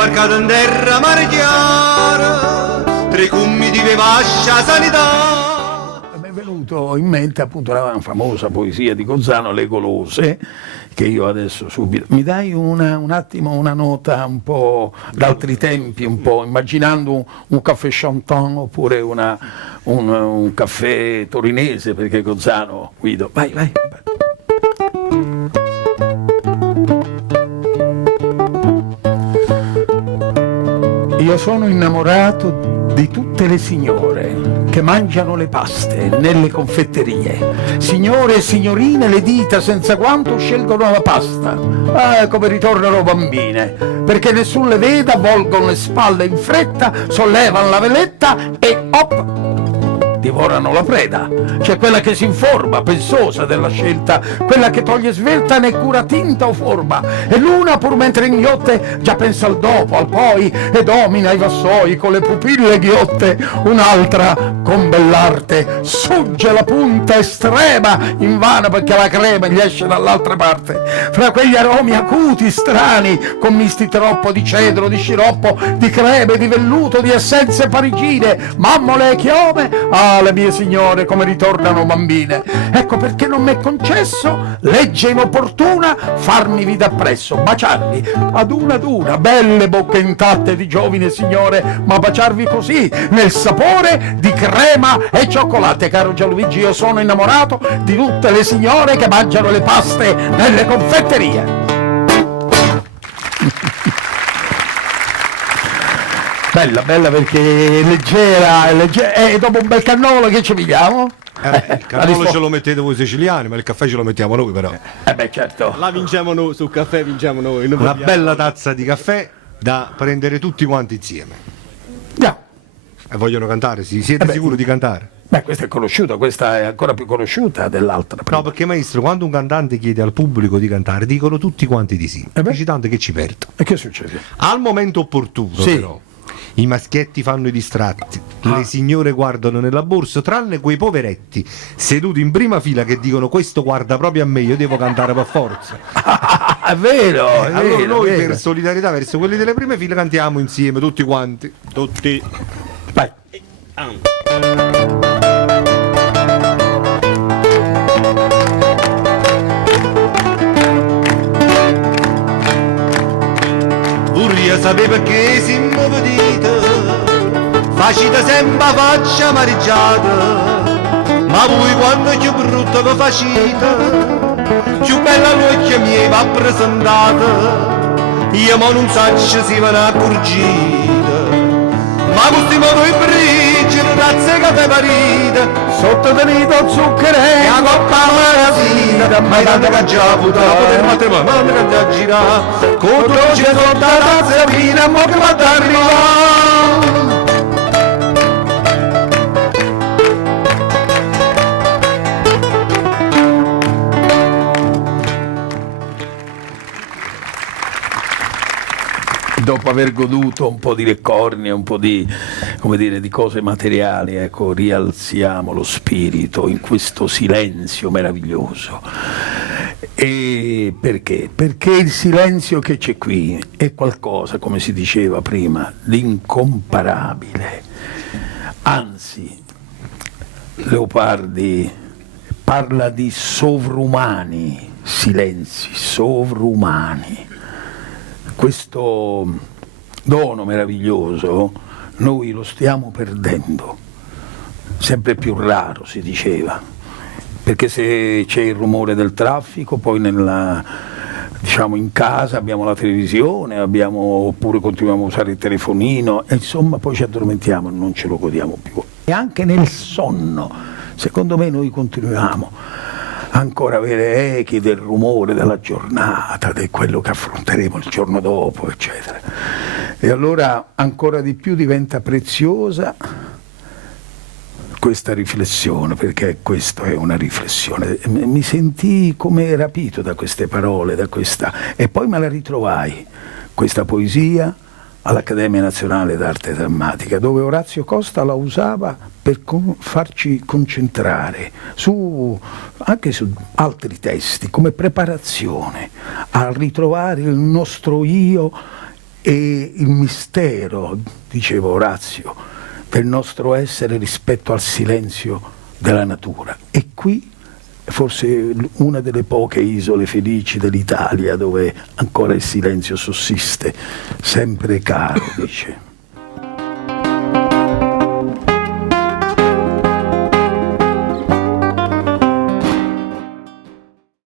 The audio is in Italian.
sbarcato in terra mare chiara, tre cummi di vivascia sanità. Mi è venuto in mente appunto la famosa poesia di Gozzano, Le golose, che io adesso subito... Mi dai un attimo una nota un po' d'altri tempi, un po' immaginando un caffè chantant oppure un caffè torinese, perché Gozzano, Guido, vai, vai. Io sono innamorato di tutte le signore che mangiano le paste nelle confetterie, signore e signorine le dita senza guanto scelgono la pasta, come ritornano bambine, perché nessuno le veda, volgono le spalle in fretta, sollevano la veletta e hop, divorano la preda. C'è quella che si informa, pensosa della scelta, quella che toglie svelta né cura tinta o forma, e l'una pur mentre igniotte già pensa al dopo, al poi, e domina i vassoi con le pupille ghiotte. Un'altra con bell'arte sugge la punta estrema, invana perché la crema gli esce dall'altra parte, fra quegli aromi acuti strani, con misti troppo di cedro, di sciroppo, di creme, di velluto, di essenze parigine, mammole e chiome. Le mie signore come ritornano bambine. Ecco perché non m'è concesso, legge inopportuna, farmi vita appresso, baciarvi ad una, belle bocche intatte di giovine signore, ma baciarvi così, nel sapore di crema e cioccolate. Caro Gianluigi, io sono innamorato di tutte le signore che mangiano le paste nelle confetterie. Bella, bella perché è leggera, e dopo un bel cannolo che ci pigliamo? Il cannolo ce lo mettete voi siciliani, ma il caffè ce lo mettiamo noi però. Beh certo. La vinciamo noi, sul caffè vinciamo noi. Una bella tazza di caffè da prendere tutti quanti insieme. Yeah. E vogliono cantare? Siete sicuri di cantare? Beh, questa è conosciuta, questa è ancora più conosciuta dell'altra. No, perché maestro, quando un cantante chiede al pubblico di cantare, dicono tutti quanti di sì. Dici tanto che ci perdo. E che succede? Al momento opportuno, sì, però, i maschietti fanno i distratti, le signore guardano nella borsa, tranne quei poveretti seduti in prima fila che dicono questo guarda proprio a me, io devo cantare per forza. È vero, è allora vero, noi vero. Per solidarietà verso quelli delle prime file cantiamo insieme tutti quanti. Tutti. Vai. Io sapevo che si muovete, facite sempre faccia amareggiata, ma voi quando più brutto vi facete, più bella l'occhio mi va presentata, io ma non so se ve ne accorgete, ma questi modo i brigi, razze che te parite, Sotto tenuto zucchero e a coppa magazzina, ma tanto che già puttana, per matrimonio che già gira, con dolce sotto la tazza fina, mo che va ad arrivare. Dopo aver goduto un po' di leccornie, un po' di, come dire, di cose materiali, ecco, rialziamo lo spirito in questo silenzio meraviglioso. E perché? Perché il silenzio che c'è qui è qualcosa, come si diceva prima, di incomparabile. Anzi, Leopardi parla di sovrumani silenzi, sovrumani. Questo dono meraviglioso noi lo stiamo perdendo, sempre più raro si diceva, perché se c'è il rumore del traffico, poi diciamo in casa abbiamo la televisione, oppure continuiamo a usare il telefonino, e insomma poi ci addormentiamo e non ce lo godiamo più. E anche nel sonno, secondo me noi continuiamo ancora avere echi del rumore della giornata, di quello che affronteremo il giorno dopo, eccetera. E allora ancora di più diventa preziosa questa riflessione, perché questa è una riflessione. Mi sentii come rapito da queste parole, e poi me la ritrovai, questa poesia, all'Accademia Nazionale d'Arte Drammatica, dove Orazio Costa la usava per farci concentrare anche su altri testi, come preparazione a ritrovare il nostro io e il mistero, diceva Orazio, del nostro essere rispetto al silenzio della natura. E qui forse una delle poche isole felici dell'Italia dove ancora il silenzio sussiste, sempre caro, dice.